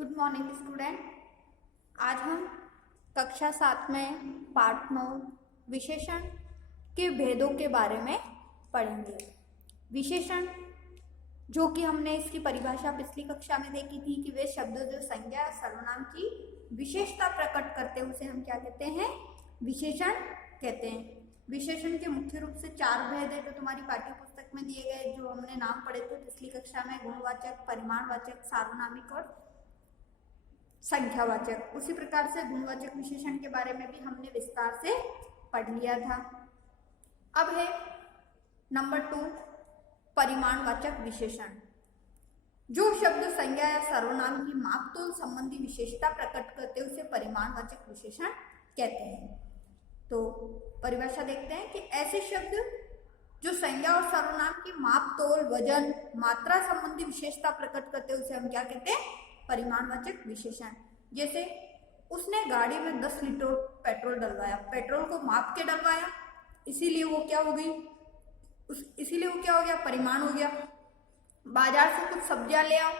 Good morning student. आज हम कक्षा 7 में पाठ 9 विशेषण के भेदों के बारे में पढ़ेंगे। विशेषण जो कि हमने इसकी परिभाषा पिछली कक्षा में देखी थी कि वे शब्द जो संज्ञा या सर्वनाम की विशेषता प्रकट करते हैं उसे हम क्या कहते हैं? विशेषण कहते हैं। विशेषण के मुख्य रूप से 4 भेद है जो तुम्हारी पाठ्य पुस्तक में दिए गए, जो हमने नाम पढ़े थे पिछली कक्षा में: गुणवाचक, परिमाणवाचक, सार्वनामिक और संख्यावाचक। उसी प्रकार से गुणवाचक विशेषण के बारे में भी हमने विस्तार से पढ़ लिया था। अब है नंबर 2 परिमाणवाचक विशेषण। जो शब्द संज्ञा या सर्वनाम की मापतोल संबंधी विशेषता प्रकट करते उसे परिमाणवाचक विशेषण कहते हैं। तो परिभाषा देखते हैं कि ऐसे शब्द जो संज्ञा और सर्वनाम की मापतोल, वजन, मात्रा संबंधी विशेषता प्रकट करते उसे हम क्या कहते हैं? परिमाणवाचक विशेषण। जैसे उसने गाड़ी में 10 लीटर पेट्रोल डलवाया, पेट्रोल को माप के डलवाया, इसीलिए वो क्या हो गई? इसीलिए वो क्या हो गया? परिमाण हो गया। बाजार से कुछ सब्जियां ले आओ।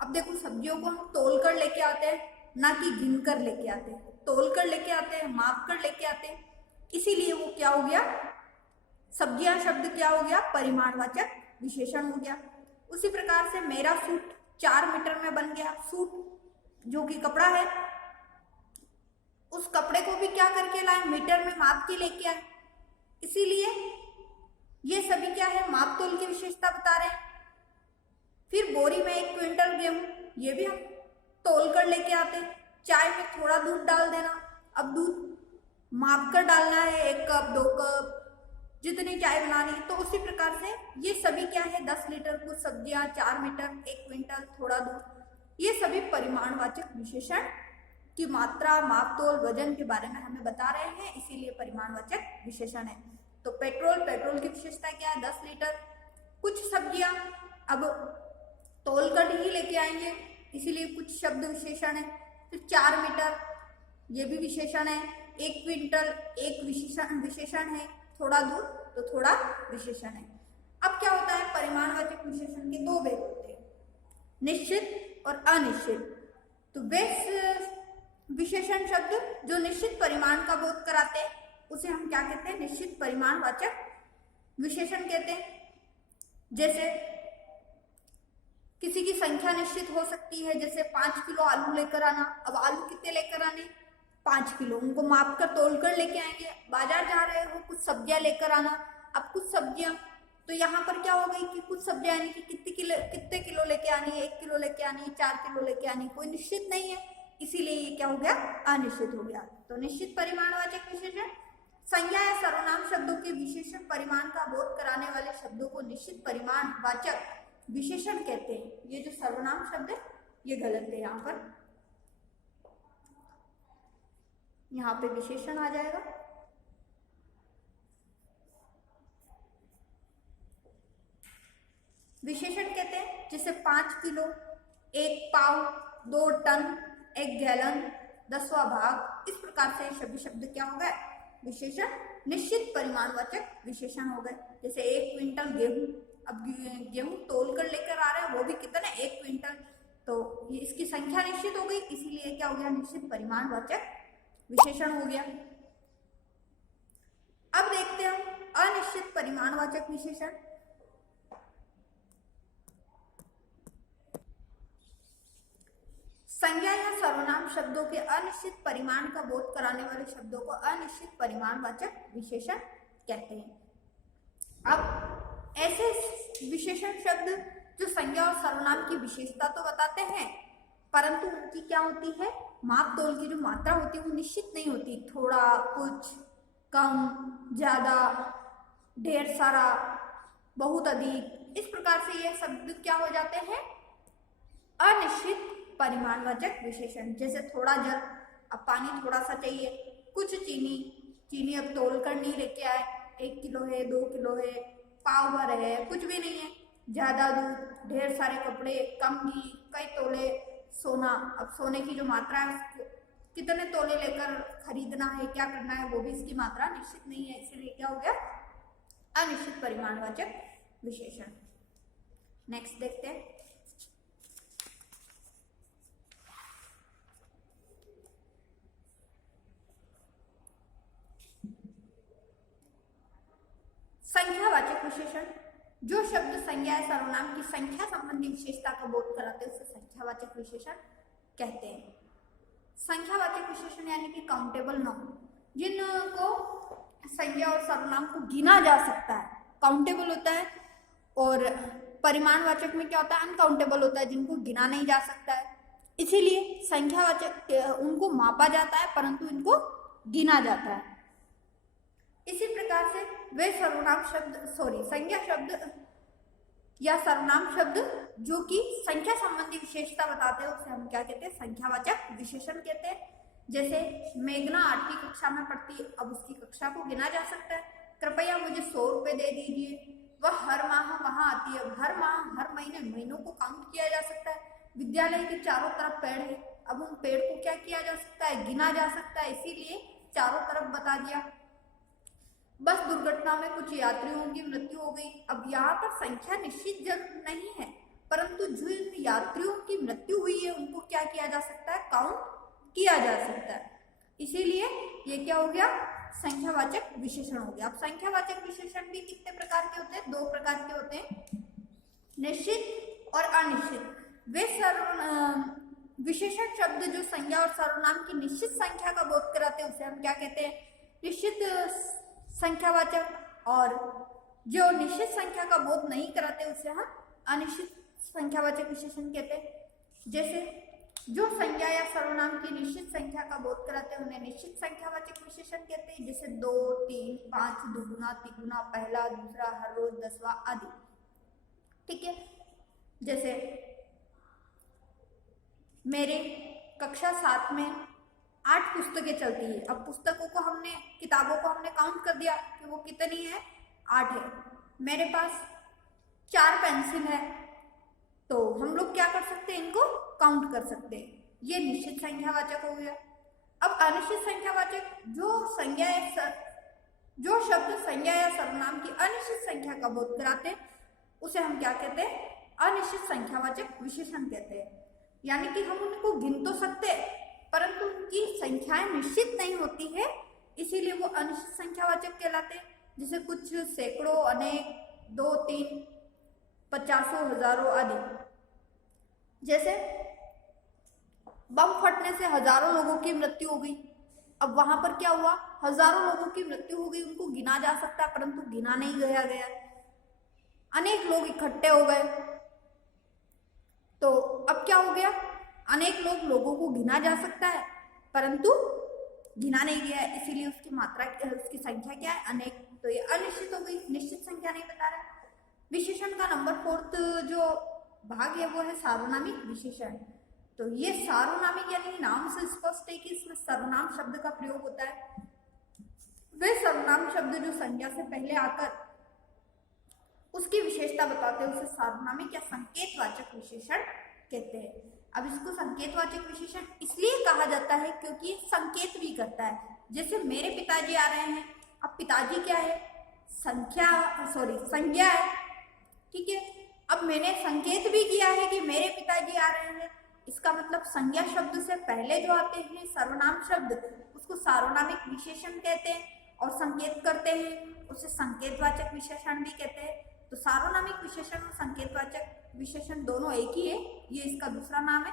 अब देखो, सब्जियों को हम तोल कर लेके आते हैं, ना कि गिन कर लेके आते हैं। तोल कर लेके आते हैं, माप कर लेके आते हैं, इसीलिए वो क्या हो गया? सब्जियां शब्द क्या हो गया? परिमाणवाचक विशेषण हो गया। उसी प्रकार से मेरा सूट 4 मीटर में बन गया। सूट जो कि कपड़ा है, उस कपड़े को भी क्या करके लाए? मीटर में माप के लेके आए। इसीलिए ये सभी क्या है? माप तोल की विशेषता बता रहे हैं। फिर बोरी में 1 क्विंटल गेहूं, ये भी हम तोल कर लेके आते हैं। चाय में थोड़ा दूध डाल देना। अब दूध माप कर डालना है, 1 कप 2 कप, जितनी चाय बनानी है। तो उसी प्रकार से ये सभी क्या है? 10 लीटर, कुछ सब्जियां, 4 मीटर, 1 क्विंटल, थोड़ा दूध, ये सभी परिमाणवाचक विशेषण की मात्रा, मापतोल, वजन के बारे में हमें बता रहे हैं, इसीलिए परिमाणवाचक विशेषण है। तो पेट्रोल की विशेषता क्या है? 10 लीटर। कुछ सब्जियां अब तोल कर ही लेके आएंगे, इसीलिए कुछ शब्द विशेषण है। फिर 4 मीटर, ये भी विशेषण है। 1 क्विंटल एक विशेषण है। थोड़ा दूध तो थोड़ा विशेषण है। अब क्या होता है? परिमाणवाचक विशेषण के 2 भेद होते हैं, निश्चित और अनिश्चित। तो वे विशेषण शब्द जो निश्चित परिमाण का बोध कराते हैं उसे हम क्या कहते हैं? निश्चित परिमाणवाचक विशेषण कहते हैं। जैसे किसी की संख्या निश्चित हो सकती है, जैसे 5 किलो आलू लेकर आना। अब आलू कितने लेकर आने? 5 किलो। उनको माप कर तोल कर लेके आएंगे। बाजार जा रहे हो, कुछ सब्जियां लेकर आना। अब कुछ सब्जियां, तो यहाँ पर क्या हो गई कि कुछ सब्जियां यानी कि कितने किलो लेके आनी है? 1 किलो लेके आनी है, 4 किलो लेके आनी है, कोई निश्चित नहीं है, इसीलिए ये क्या हो गया? अनिश्चित हो गया। तो निश्चित परिमाणवाचक विशेषण। संज्ञा या सर्वनाम शब्दों के विशेषण परिमाण का बोध कराने वाले शब्दों को निश्चित परिमाणवाचक विशेषण कहते हैं। ये जो सर्वनाम शब्द है ये गलत है, यहाँ पे विशेषण आ जाएगा। विशेषण कहते हैं जिसे 5 किलो, 1 पाव, 2 टन, 1 गैलन, 10वां भाग, इस प्रकार से सभी शब्द क्या हो गए? विशेषण निश्चित परिमाणवाचक विशेषण हो गए। जैसे 1 क्विंटल गेहूं, अब गेहूं तोल कर लेकर आ रहे हैं, वो भी कितना? 1 क्विंटल। तो ये इसकी संख्या निश्चित हो गई, इसीलिए क्या हो गया? निश्चित परिमाणवाचक विशेषण हो गया। अब देखते हैं अनिश्चित परिमाणवाचक विशेषण। संज्ञा या सर्वनाम शब्दों के अनिश्चित परिमाण का बोध कराने वाले शब्दों को अनिश्चित परिमाणवाचक विशेषण कहते हैं। अब ऐसे विशेषण शब्द जो संज्ञा और सर्वनाम की विशेषता तो बताते हैं, परंतु उनकी क्या होती है? माप तोल की जो मात्रा होती है वो निश्चित नहीं होती। थोड़ा, कुछ, कम, ज्यादा, ढेर सारा, बहुत अधिक, इस प्रकार से ये शब्द क्या हो जाते हैं? अनिश्चित परिमाणवाचक विशेषण। जैसे थोड़ा जल, अब पानी थोड़ा सा चाहिए। कुछ चीनी अब तोल कर नहीं लेके आए, 1 किलो है, 2 किलो है, पाव भर है, कुछ भी नहीं है। ज्यादा दूध, ढेर सारे कपड़े, कम घी, कई तोले सोना। अब सोने की जो मात्रा है उसको कितने तोले लेकर खरीदना है, क्या करना है, वो भी इसकी मात्रा निश्चित नहीं है, इसीलिए क्या हो गया? अनिश्चित परिमाणवाचक विशेषण। नेक्स्ट देखते हैं संख्यावाचक विशेषण, जो शब्द संज्ञा या सर्वनाम की संख्या संबंधी विशेषता का बोध कराते हैं उसे संख्यावाचक विशेषण कहते हैं। संख्यावाचक विशेषण यानी कि काउंटेबल नाउन, जिनको संज्ञा और सर्वनाम को गिना जा सकता है, काउंटेबल होता है। और परिमाणवाचक में क्या होता है, अनकाउंटेबल होता है, जिनको गिना नहीं जा सकता है। इसीलिए संख्यावाचक उनको मापा जाता है परंतु इनको गिना जाता है। इसी प्रकार से वे सर्वनाम शब्द संज्ञा शब्द या सर्वनाम शब्द जो कि संख्या संबंधी विशेषता बताते हैं उसे हम क्या कहते हैं, संख्यावाचक विशेषण कहते हैं। जैसे मेघना 8वीं कक्षा में पढ़ती है, अब उसकी कक्षा को गिना जा सकता है। कृपया मुझे 100 रुपए दे दीजिए, वह हर माह वहां आती है, हर माह हर महीने महीनों को काउंट किया जा सकता है। विद्यालय के चारों तरफ पेड़ है, अब उन पेड़ को क्या किया जा सकता है, गिना जा सकता है, इसीलिए चारों तरफ बता दिया। बस दुर्घटना में कुछ यात्रियों की मृत्यु हो गई, अब यहाँ पर संख्या निश्चित जरूर नहीं है परंतु जो यात्रियों की मृत्यु हुई है उनको क्या किया जा सकता है, काउंट किया जा सकता है। इसीलिए ये क्या हो गया, संख्यावाचक विशेषण हो गया। अब संख्यावाचक विशेषण भी कितने प्रकार के होते हैं, 2 प्रकार के होते हैं, निश्चित और अनिश्चित। वे विशेषण शब्द जो संज्ञा और सर्वनाम की निश्चित संख्या का बोध कराते हैं उसे हम क्या कहते हैं, निश्चित संख्यावाचक, और जो निश्चित संख्या का बोध नहीं कराते उसे हम अनिश्चित संख्यावाचक विशेषण कहते हैं। जैसे जो संज्ञा या सर्वनाम की निश्चित संख्या का बोध कराते हैं उन्हें निश्चित संख्यावाचक विशेषण कहते हैं। जैसे 2, 3, 5, दुगुना, तिगुना, पहला, दूसरा, हर रोज, 10वां आदि। ठीक है, जैसे मेरे कक्षा 7 में 8 पुस्तकें चलती है। अब पुस्तकों को हमने, किताबों को हमने काउंट कर दिया कि वो कितनी है, 8 है। मेरे पास 4 पेंसिल है, तो हम लोग क्या कर सकते हैं, इनको काउंट कर सकते हैं। ये निश्चित संख्यावाचक हो गया। अब अनिश्चित संख्यावाचक, जो शब्द संज्ञा या सर्वनाम की अनिश्चित संख्या का बोध कराते हैं उसे हम क्या कहते हैं, अनिश्चित संख्यावाचक विशेषण कहते हैं। यानी कि हम उनको गिन तो सकते परंतु उनकी संख्याएं निश्चित नहीं होती है, इसीलिए वो अनिश्चित संख्यावाचक कहलाते हैं। जैसे कुछ सैकड़ों, अनेक, 2, 3, 50, हजारों आदि। जैसे बम फटने से हजारों लोगों की मृत्यु हो गई, अब वहां पर क्या हुआ, हजारों लोगों की मृत्यु हो गई, उनको गिना जा सकता है परंतु गिना नहीं गया। अनेक लोग इकट्ठे हो गए, तो अब क्या हो गया, अनेक लोगों को गिना जा सकता है परंतु गिना नहीं गया, इसीलिए उसकी मात्रा, उसकी संख्या क्या है, अनेक। तो ये अनिश्चित हो गई, निश्चित संख्या नहीं बता रहा है। विशेषण का नंबर 4 जो भाग है वो है सार्वनामिक विशेषण। तो ये सार्वनामिक यानी नाम से स्पष्ट है कि इसमें सर्वनाम शब्द का प्रयोग होता है। वे सर्वनाम शब्द जो संज्ञा से पहले आकर उसकी विशेषता बताते हैं उसे सार्वनामिक या संकेतवाचक विशेषण कहते हैं। अब इसको संकेतवाचक विशेषण इसलिए कहा जाता है क्योंकि ये संकेत भी करता है। जैसे मेरे पिताजी आ रहे हैं, अब पिताजी क्या है, संज्ञा है, ठीक है। अब मैंने संकेत भी किया है कि मेरे पिताजी आ रहे हैं, इसका मतलब संज्ञा शब्द से पहले जो आते हैं सर्वनाम शब्द उसको सार्वनामिक विशेषण कहते हैं, और संकेत करते हैं उसे संकेतवाचक विशेषण भी कहते हैं। तो सार्वनामिक विशेषण और संकेतवाचक विशेषण दोनों एक ही है, ये इसका दूसरा नाम है।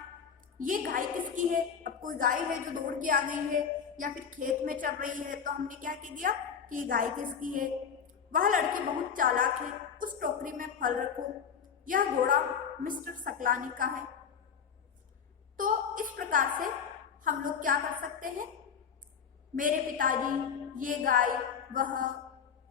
ये गाय किसकी है, अब कोई गाय है जो दौड़ के आ गई है या फिर खेत में चल रही है, तो हमने क्या कह दिया कि ये गाय किसकी है। वह लड़की बहुत चालाक है, उस टोकरी में फल रखो, यह घोड़ा मिस्टर सकलानी का है। तो इस प्रकार से हम लोग क्या कर सकते हैं, मेरे पिताजी, ये गाय, वह,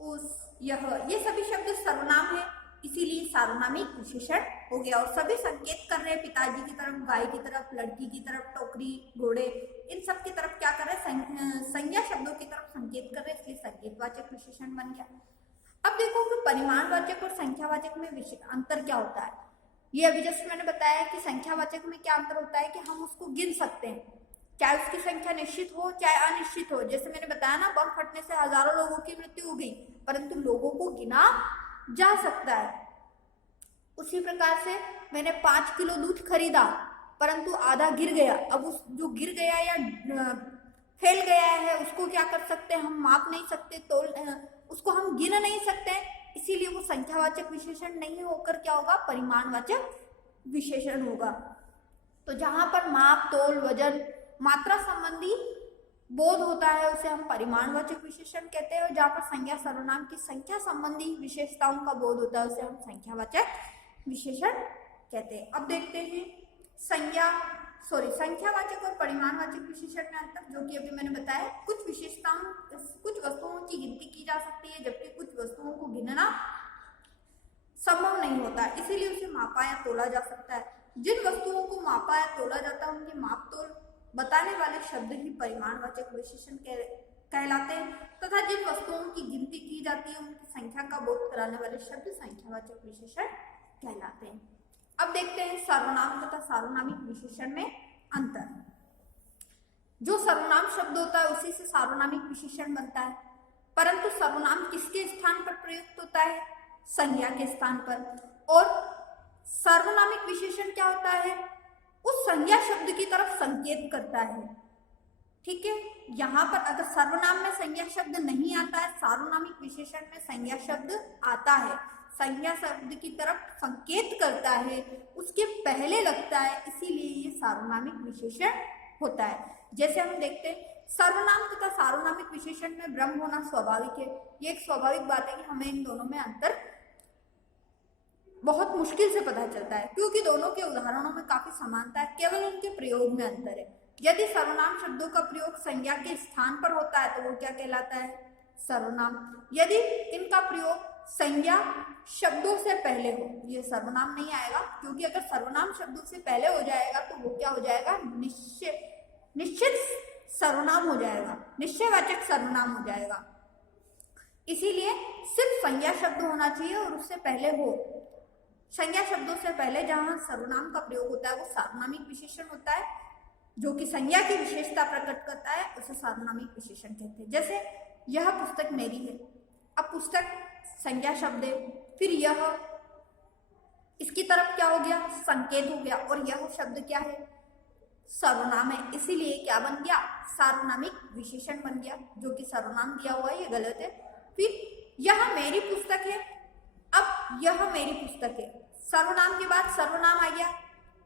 उस, यह, ये सभी शब्द सर्वनाम है, इसीलिए सार्वनामिक विशेषण हो गया। और सभी संकेत कर रहे हैं पिताजी की तरफ, गाय की तरफ, लड़की की तरफ, टोकरी, घोड़े, इन सब की तरफ क्या कर रहे हैं, संज्ञा शब्दों की तरफ संकेत कर रहे हैं, इसलिए संकेतवाचक विशेषण बन गया। अब देखो कि परिमाणवाचक और संख्यावाचक में अंतर क्या होता है। ये अभी जैसे मैंने बताया कि संख्यावाचक में क्या अंतर होता है कि हम उसको गिन सकते हैं, चाहे उसकी संख्या निश्चित हो चाहे अनिश्चित हो। जैसे मैंने बताया ना, बम फटने से हजारों लोगों की मृत्यु हो गई परंतु लोगों को गिना जा सकता है। उसी प्रकार से मैंने 5 किलो दूध खरीदा परंतु आधा गिर गया, अब उस जो गिर गया या फैल गया है उसको क्या कर सकते हैं, हम माप नहीं सकते, तो उसको हम गिन नहीं सकते, इसीलिए वो संख्यावाचक विशेषण नहीं होकर क्या होगा, परिमाणवाचक विशेषण होगा। तो जहां पर माप, तोल, वजन, मात्रा संबंधी बोध होता है उसे हम परिमाणवाचक विशेषण कहते हैं, और जहां पर संज्ञा सर्वनाम की संख्या संबंधी विशेषताओं का बोध होता है उसे हम संख्यावाचक विशेषण कहते हैं। अब देखते हैं संख्यावाचक और परिमाणवाचक विशेषण में अंतर, जो कि अभी मैंने बताया। कुछ वस्तुओं की गिनती की जा सकती है, जबकि कुछ वस्तुओं को गिनना संभव नहीं होता, इसीलिए उसे मापा या तोला जा सकता है। जिन वस्तुओं को मापा या तोला जाता है उनके माप तोल बताने वाले शब्द ही परिमाणवाचक विशेषण कहलाते हैं, तथा जिन वस्तुओं की गिनती की जाती है उनकी संख्या का बोध कराने वाले शब्द संख्यावाचक विशेषण कहलाते हैं। अब देखते हैं सर्वनाम तथा सार्वनामिक विशेषण में अंतर। जो सर्वनाम शब्द होता है उसी से सार्वनामिक विशेषण बनता है, परंतु सर्वनाम किसके स्थान पर प्रयुक्त होता है, संज्ञा के स्थान पर। और सार्वनामिक विशेषण क्या होता है, उस संज्ञा शब्द की तरफ संकेत करता है। ठीक है, यहाँ पर अगर सर्वनाम में संज्ञा शब्द नहीं आता है, सार्वनामिक विशेषण में संज्ञा शब्द आता है, संज्ञा शब्द की तरफ संकेत करता है, उसके पहले लगता है, इसीलिए ये सार्वनामिक विशेषण होता है। जैसे हम देखते हैं सर्वनाम तथा सार्वनामिक विशेषण में भ्रम होना स्वाभाविक है। ये एक स्वाभाविक बात है कि हमें इन दोनों में अंतर बहुत मुश्किल से पता चलता है, क्योंकि दोनों के उदाहरणों में काफी समानता है, केवल उनके प्रयोग में अंतर है। यदि सर्वनाम शब्दों का प्रयोग संज्ञा के स्थान पर होता है तो वो क्या कहलाता है, सर्वनाम। यदि इनका प्रयोग संज्ञा शब्दों से पहले हो, ये सर्वनाम नहीं आएगा, क्योंकि अगर सर्वनाम शब्दों से पहले हो जाएगा तो वो क्या हो जाएगा, निश्चित सर्वनाम हो जाएगा, निश्चयवाचक सर्वनाम हो जाएगा। इसीलिए सिर्फ संज्ञा शब्द होना चाहिए और उससे पहले हो, संज्ञा शब्दों से पहले जहां सर्वनाम का प्रयोग होता है वो सार्वनामिक विशेषण होता है, जो कि संज्ञा की विशेषता प्रकट करता है, उसे सार्वनामिक विशेषण कहते हैं। जैसे यह पुस्तक मेरी है, अब पुस्तक संज्ञा शब्द है, फिर यह इसकी तरफ क्या हो गया, संकेत हो गया, और यह शब्द क्या है, सर्वनाम है, इसीलिए क्या बन गया, सार्वनामिक विशेषण बन गया। जो कि सर्वनाम दिया हुआ है ये गलत है। फिर यह मेरी पुस्तक है, अब यह मेरी पुस्तक है, सर्वनाम के बाद सर्वनाम आ गया,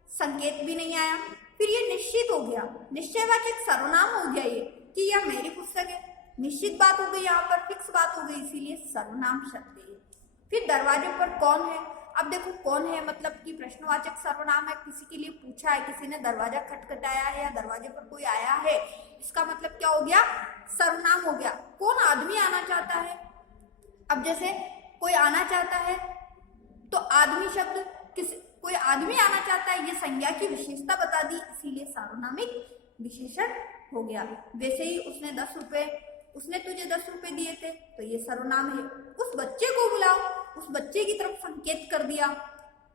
संकेत भी नहीं आया, फिर ये निश्चित हो गया, निश्चयवाचक सर्वनाम हो गया ये कि यह मेरी पुस्तक है, निश्चित बात हो गई, यहाँ पर फिक्स बात हो गई, इसीलिए सर्वनाम शब्द है। फिर दरवाजे पर कौन है, अब देखो कौन है मतलब कि प्रश्नवाचक सर्वनाम है, किसी के लिए पूछा है, किसी ने दरवाजा खटखटाया है या दरवाजे पर कोई आया है, इसका मतलब क्या हो गया, सर्वनाम हो गया। कौन आदमी आना चाहता है, अब जैसे कोई आना चाहता है तो आदमी शब्द, कोई आदमी आना चाहता है, ये संज्ञा की विशेषता बता दी, इसीलिए सार्वनामिक विशेषण हो गया। वैसे ही उसने तुझे 10 रुपए दिए थे, तो ये सर्वनाम है। उस बच्चे को बुलाओ, उस बच्चे की तरफ संकेत कर दिया,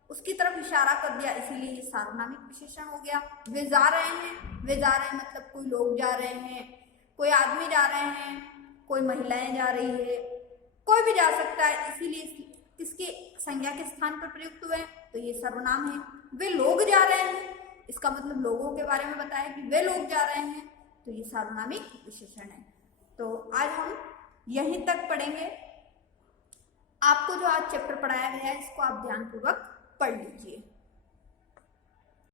उसकी तरफ इशारा कर दिया, इसीलिए ये सार्वनामिक विशेषण हो गया। वे जा रहे हैं मतलब कोई लोग जा रहे हैं, कोई आदमी जा रहे हैं, कोई महिलाएं जा रही है, कोई भी जा सकता है, इसीलिए किसके संज्ञा के स्थान पर प्रयुक्त हुए, तो ये सर्वनाम है। वे लोग जा रहे हैं, इसका मतलब लोगों के बारे में बताया कि वे लोग जा रहे हैं, तो ये सार्वनामिक विशेषण है। तो आज हम यहीं तक पढ़ेंगे। आपको जो आज चैप्टर पढ़ाया गया है इसको आप ध्यानपूर्वक पढ़ लीजिए।